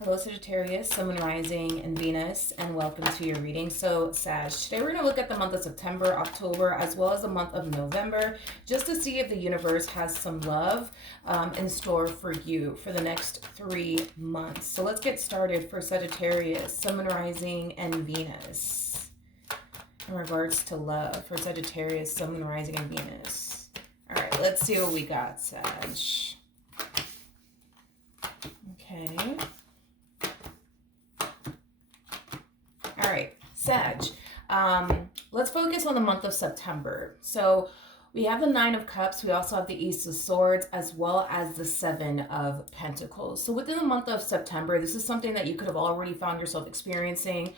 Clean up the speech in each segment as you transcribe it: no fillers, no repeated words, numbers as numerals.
Hello, Sagittarius, Sun, Moon, Rising, and Venus, and welcome to your reading. So, Sag, today we're going to look at the month of September, October, as well as the month of November, just to see if the universe has some love in store for you for the next 3 months. So let's get started for Sagittarius, Sun, Moon, Rising, and Venus. In regards to love for Sagittarius, Sun, Moon, Rising, and Venus. All right, let's see what we got, Sag. Okay. All right, Sag. Let's focus on the month of September. So we have the Nine of Cups. We also have the Ace of Swords, as well as the Seven of Pentacles. So within the month of September, this is something that you could have already found yourself experiencing,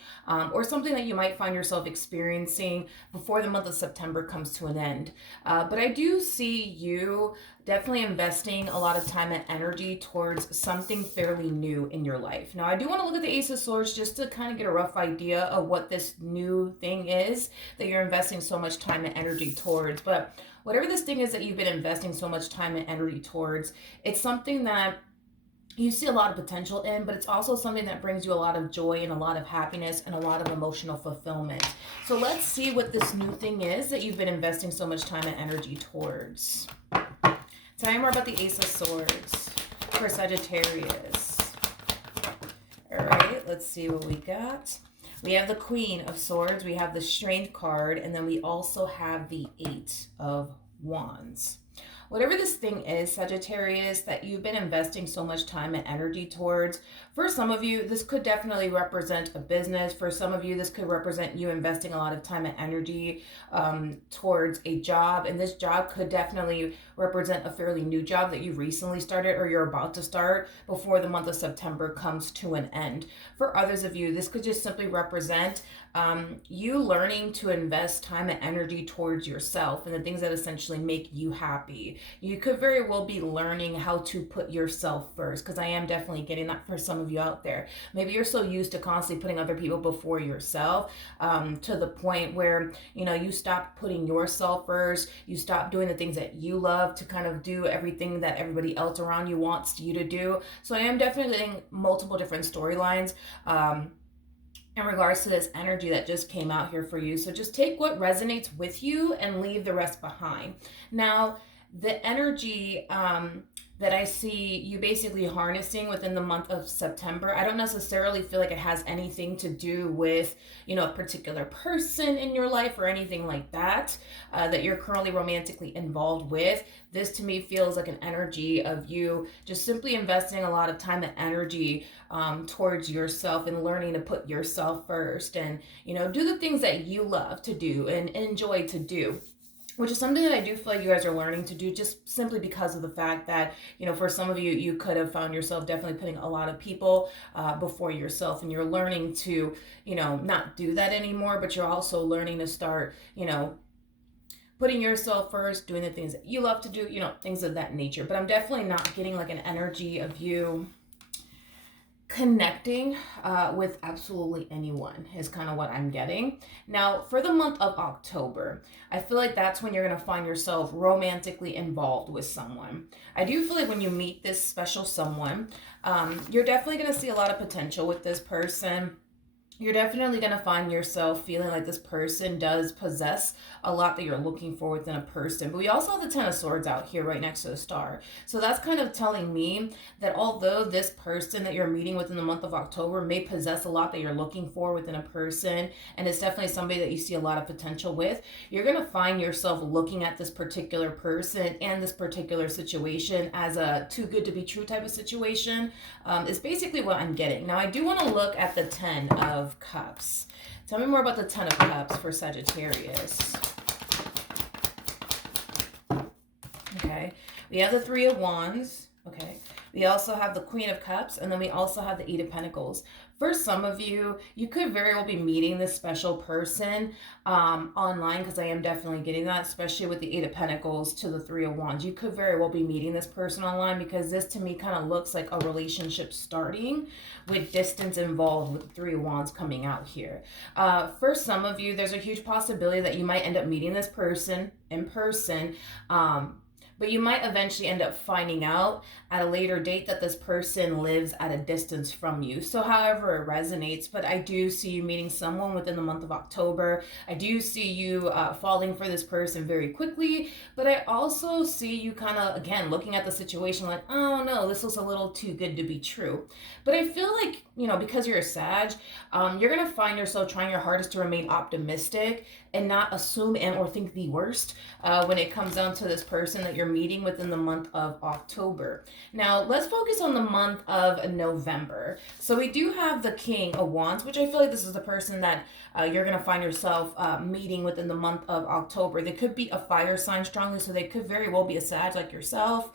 or something that you might find yourself experiencing before the month of September comes to an end. But I do see you definitely investing a lot of time and energy towards something fairly new in your life. Now, I do want to look at the Ace of Swords just to kind of get a rough idea of what this new thing is that you're investing so much time and energy towards. But whatever this thing is that you've been investing so much time and energy towards, it's something that you see a lot of potential in, but it's also something that brings you a lot of joy and a lot of happiness and a lot of emotional fulfillment. So let's see what this new thing is that you've been investing so much time and energy towards. Tell me more about the Ace of Swords for Sagittarius. All right, let's see what we got. We have the Queen of Swords, we have the Strength card, and then we also have the Eight of Wands. Whatever this thing is, Sagittarius, that you've been investing so much time and energy towards, for some of you, this could definitely represent a business. For some of you, this could represent you investing a lot of time and energy towards a job. And this job could definitely represent a fairly new job that you recently started or you're about to start before the month of September comes to an end. For others of you, this could just simply represent you learning to invest time and energy towards yourself and the things that essentially make you happy. You could very well be learning how to put yourself first, because I am definitely getting that for some of you out there. Maybe you're so used to constantly putting other people before yourself, to the point where, you know, you stop putting yourself first. You stop doing the things that you love to kind of do everything that everybody else around you wants you to do. So I am definitely getting multiple different storylines in regards to this energy that just came out here for you. So just take what resonates with you and leave the rest behind. Now, the energy that I see you basically harnessing within the month of September, I don't necessarily feel like it has anything to do with, you know, a particular person in your life or anything like that, that you're currently romantically involved with. This to me feels like an energy of you just simply investing a lot of time and energy towards yourself and learning to put yourself first and, you know, do the things that you love to do and enjoy to do, which is something that I do feel like you guys are learning to do, just simply because of the fact that, you know, for some of you, you could have found yourself definitely putting a lot of people before yourself, and you're learning to, you know, not do that anymore, but you're also learning to start, you know, putting yourself first, doing the things that you love to do, you know, things of that nature. But I'm definitely not getting like an energy of you connecting with absolutely anyone is kind of what I'm getting. Now, for the month of October, I feel like that's when you're going to find yourself romantically involved with someone. I do feel like when you meet this special someone, you're definitely going to see a lot of potential with this person. You're definitely going to find yourself feeling like this person does possess a lot that you're looking for within a person. But we also have the Ten of Swords out here right next to the star. So that's kind of telling me that although this person that you're meeting within the month of October may possess a lot that you're looking for within a person, and it's definitely somebody that you see a lot of potential with, you're going to find yourself looking at this particular person and this particular situation as a too good to be true type of situation, is basically what I'm getting. Now, I do want to look at the Ten of Cups. Tell me more about the Ten of Cups for Sagittarius. Okay, we have the Three of Wands. Okay, we also have the Queen of Cups, and then we also have the Eight of Pentacles. For some of you, you could very well be meeting this special person online, because I am definitely getting that, especially with the Eight of Pentacles to the Three of Wands. You could very well be meeting this person online, because this to me kind of looks like a relationship starting with distance involved with the Three of Wands coming out here. For some of you, there's a huge possibility that you might end up meeting this person in person, but you might eventually end up finding out at a later date that this person lives at a distance from you. So however it resonates, but I do see you meeting someone within the month of October. I do see you falling for this person very quickly, but I also see you kind of, again, looking at the situation like, oh no, this looks a little too good to be true. But I feel like, because you're a Sag, you're going to find yourself trying your hardest to remain optimistic and not assume and or think the worst when it comes down to this person that you're meeting within the month of October. Now, let's focus on the month of November. So we do have the King of Wands, which I feel like this is the person that you're going to find yourself meeting within the month of October. They could be a fire sign strongly, so they could very well be a Sag like yourself,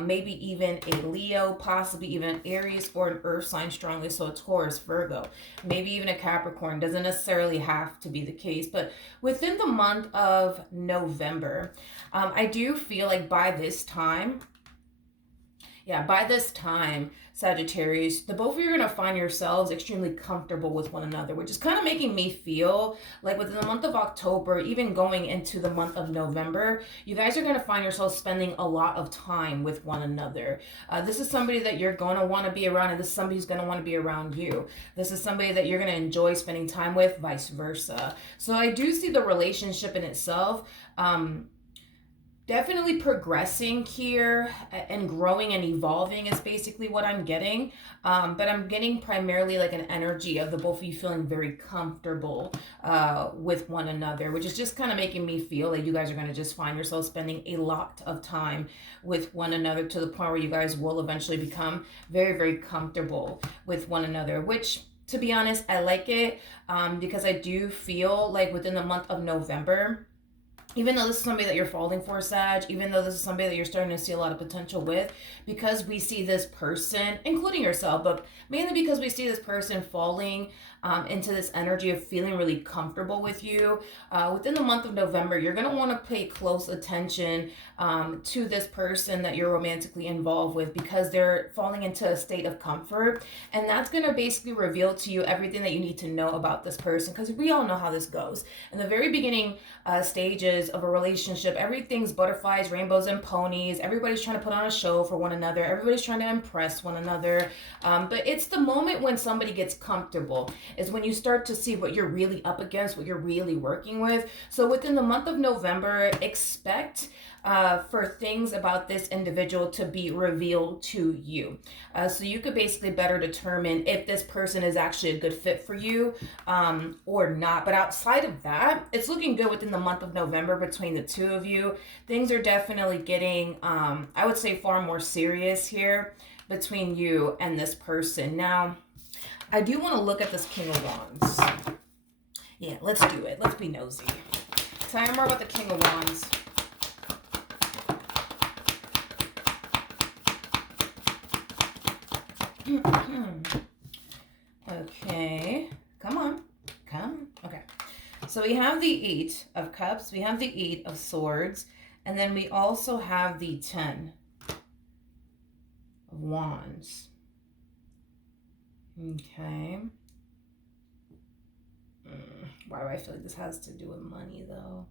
maybe even a Leo, possibly even an Aries or an earth sign strongly, so a Taurus, Virgo, maybe even a Capricorn. Doesn't necessarily have to be the case, but within the month of November, I do feel like by this time, Sagittarius, the both of you are going to find yourselves extremely comfortable with one another, which is kind of making me feel like within the month of October, even going into the month of November, you guys are going to find yourselves spending a lot of time with one another. This is somebody that you're going to want to be around, and this is somebody who's going to want to be around you. This is somebody that you're going to enjoy spending time with, vice versa. So I do see the relationship in itself definitely progressing here and growing and evolving is basically what I'm getting. But I'm getting primarily like an energy of the both of you feeling very comfortable with one another, which is just kind of making me feel like you guys are going to just find yourselves spending a lot of time with one another to the point where you guys will eventually become very, very comfortable with one another, which, to be honest, I like it because I do feel like within the month of November, even though this is somebody that you're falling for, Sag, even though this is somebody that you're starting to see a lot of potential with, because we see this person, including yourself, but mainly because we see this person falling into this energy of feeling really comfortable with you, within the month of November, you're going to want to pay close attention to this person that you're romantically involved with, because they're falling into a state of comfort, and that's going to basically reveal to you everything that you need to know about this person, because we all know how this goes. In the very beginning stages of a relationship, everything's butterflies, rainbows, and ponies. Everybody's trying to put on a show for one another. Everybody's trying to impress one another. But it's the moment when somebody gets comfortable is when you start to see what you're really up against, what you're really working with. So within the month of November, expect for things about this individual to be revealed to you. So you could basically better determine if this person is actually a good fit for you or not. But outside of that, it's looking good within the month of November between the two of you. Things are definitely getting, I would say, far more serious here between you and this person. Now, I do want to look at this King of Wands. Yeah, let's do it. Let's be nosy. Tell me more about the King of Wands. Okay, come on. Okay, so we have the 8 of Cups, we have the 8 of Swords, and then we also have the 10 of Wands. Okay. Why do I feel like this has to do with money, though?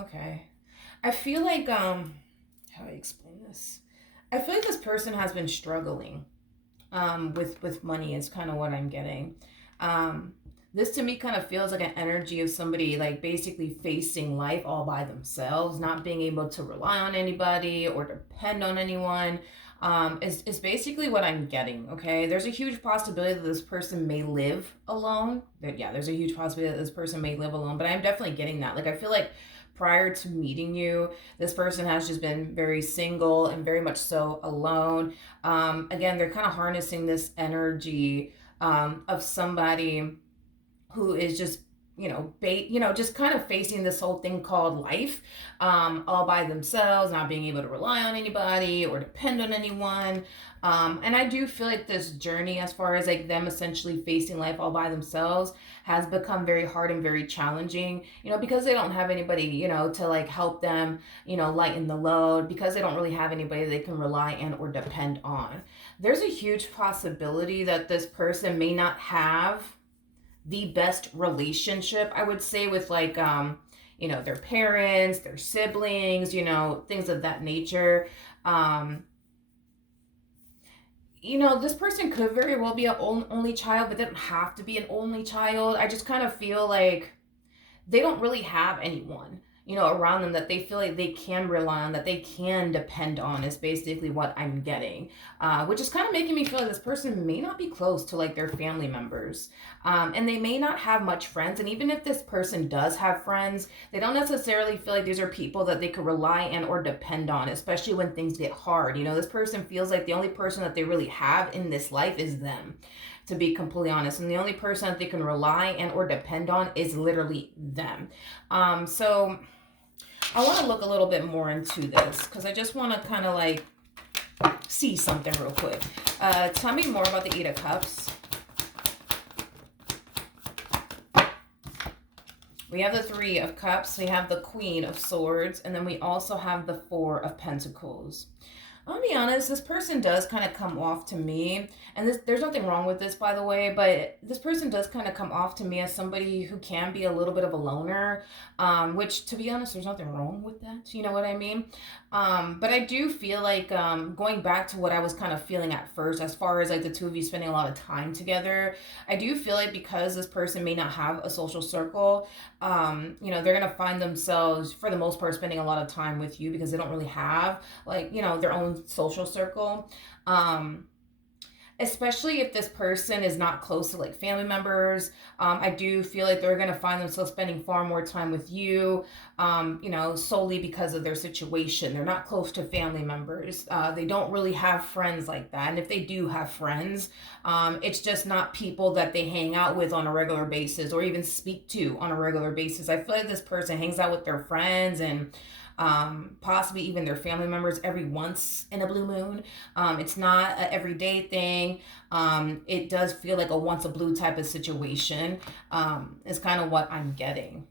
Okay. I feel like, how do I explain this? I feel like this person has been struggling with money is kind of what I'm getting. This to me kind of feels like an energy of somebody like basically facing life all by themselves, not being able to rely on anybody or depend on anyone. Is basically what I'm getting, okay? There's a huge possibility that this person may live alone. There's a huge possibility that this person may live alone, but I'm definitely getting that. Like, I feel like prior to meeting you, this person has just been very single and very much so alone. Again, they're kind of harnessing this energy of somebody who is just just kind of facing this whole thing called life all by themselves, not being able to rely on anybody or depend on anyone. And I do feel like this journey, as far as like them essentially facing life all by themselves, has become very hard and very challenging, because they don't have anybody, to like help them, lighten the load, because they don't really have anybody they can rely on or depend on. There's a huge possibility that this person may not have the best relationship, I would say, with like their parents, their siblings, things of that nature. Um, this person could very well be an only child, but they don't have to be an only child. I just kind of feel like they don't really have anyone around them that they feel like they can rely on, that they can depend on, is basically what I'm getting, which is kind of making me feel like this person may not be close to like their family members, and they may not have much friends. And even if this person does have friends, they don't necessarily feel like these are people that they could rely and or depend on, especially when things get hard. This person feels like the only person that they really have in this life is them, to be completely honest, and the only person that they can rely and or depend on is literally them. So I want to look a little bit more into this because I just want to kind of like see something real quick. Tell me more about the Eight of Cups. We have the Three of Cups, we have the Queen of Swords, and then we also have the Four of Pentacles. I'll be honest, this person does kind of come off to me, and there's nothing wrong with this, by the way, but this person does kind of come off to me as somebody who can be a little bit of a loner, which, to be honest, there's nothing wrong with that, you know what I mean? But I do feel like, going back to what I was kind of feeling at first, as far as like the two of you spending a lot of time together, I do feel like because this person may not have a social circle, they're going to find themselves, for the most part, spending a lot of time with you because they don't really have, like, their own social circle. Especially if this person is not close to like family members, I do feel like they're going to find themselves spending far more time with you, solely because of their situation. They're not close to family members. They don't really have friends like that. And if they do have friends, it's just not people that they hang out with on a regular basis or even speak to on a regular basis. I feel like this person hangs out with their friends and possibly even their family members every once in a blue moon. It's not an everyday thing. It does feel like a once a blue type of situation. Is kind of what I'm getting.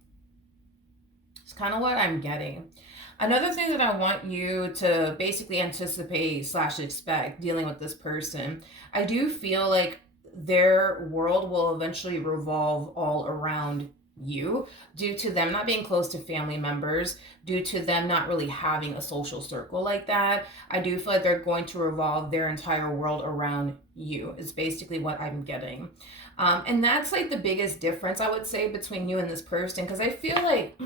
It's kind of what I'm getting. Another thing that I want you to basically anticipate / expect dealing with this person, I do feel like their world will eventually revolve all around you, due to them not being close to family members, due to them not really having a social circle like that. I do feel like they're going to revolve their entire world around you, is basically what I'm getting. And that's like the biggest difference, I would say, between you and this person, because I feel like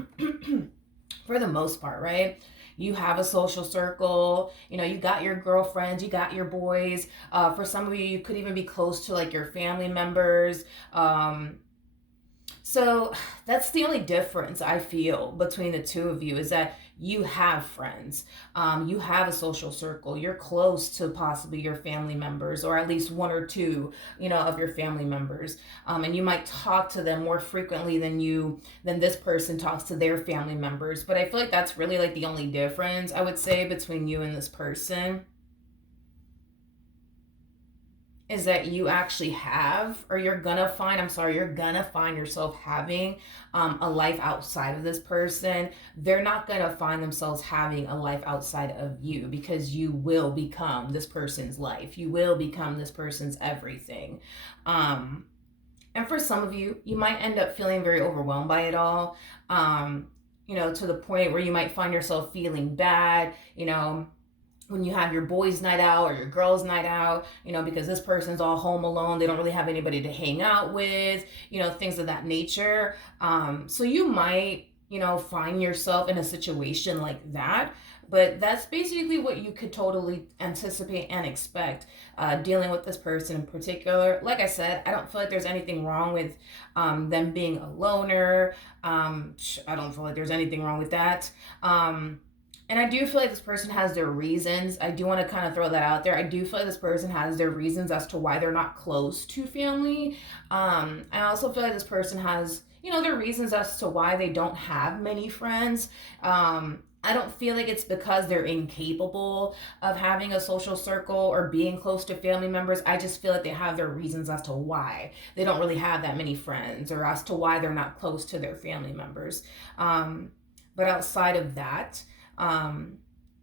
for the most part, right, you have a social circle, you got your girlfriends, you got your boys. For some of you, you could even be close to like your family members. So that's the only difference I feel between the two of you, is that you have friends, you have a social circle, you're close to possibly your family members, or at least one or two, of your family members, and you might talk to them more frequently than this person talks to their family members. But I feel like that's really like the only difference, I would say, between you and this person, is that you actually have, or you're gonna find yourself having a life outside of this person. They're not gonna find themselves having a life outside of you, because you will become this person's life. You will become this person's everything. And for some of you, you might end up feeling very overwhelmed by it all, to the point where you might find yourself feeling bad, when you have your boys' night out or your girls' night out, because this person's all home alone. They don't really have anybody to hang out with, things of that nature. So you might, find yourself in a situation like that. But that's basically what you could totally anticipate and expect, dealing with this person in particular. Like I said, I don't feel like there's anything wrong with them being a loner. I don't feel like there's anything wrong with that. And I do feel like this person has their reasons. I do want to kind of throw that out there. I do feel like this person has their reasons as to why they're not close to family. I also feel like this person has, their reasons as to why they don't have many friends. I don't feel like it's because they're incapable of having a social circle or being close to family members. I just feel like they have their reasons as to why they don't really have that many friends, or as to why they're not close to their family members. But outside of that,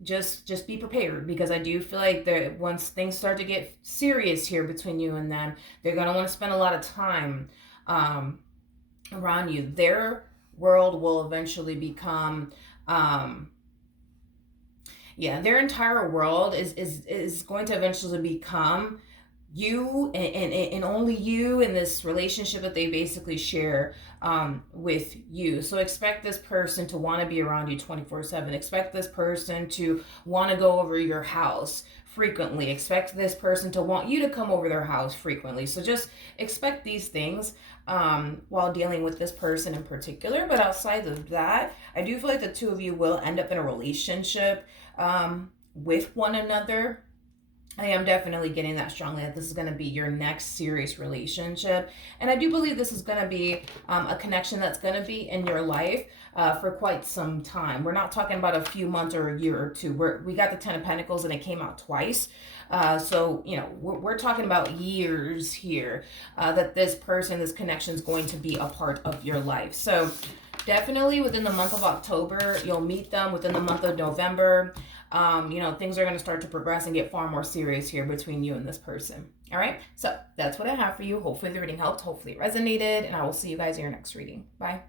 just be prepared, because I do feel like that once things start to get serious here between you and them, they're going to want to spend a lot of time around you. Their world will eventually become, their entire world is going to eventually become you, and only you in this relationship that they basically share with you. So expect this person to want to be around you 24/7. Expect this person to want to go over your house frequently. Expect this person to want you to come over their house frequently. So just expect these things while dealing with this person in particular. But outside of that, I do feel like the two of you will end up in a relationship with one another. I am definitely getting that strongly that this is going to be your next serious relationship. And I do believe this is going to be a connection that's going to be in your life for quite some time. We're not talking about a few months or a year or two. We got the Ten of Pentacles and it came out twice. So, we're talking about years here that this person, this connection is going to be a part of your life. So definitely within the month of October, you'll meet them. Within the month of November, things are going to start to progress and get far more serious here between you and this person. All right. So that's what I have for you. Hopefully the reading helped. Hopefully it resonated. And I will see you guys in your next reading. Bye.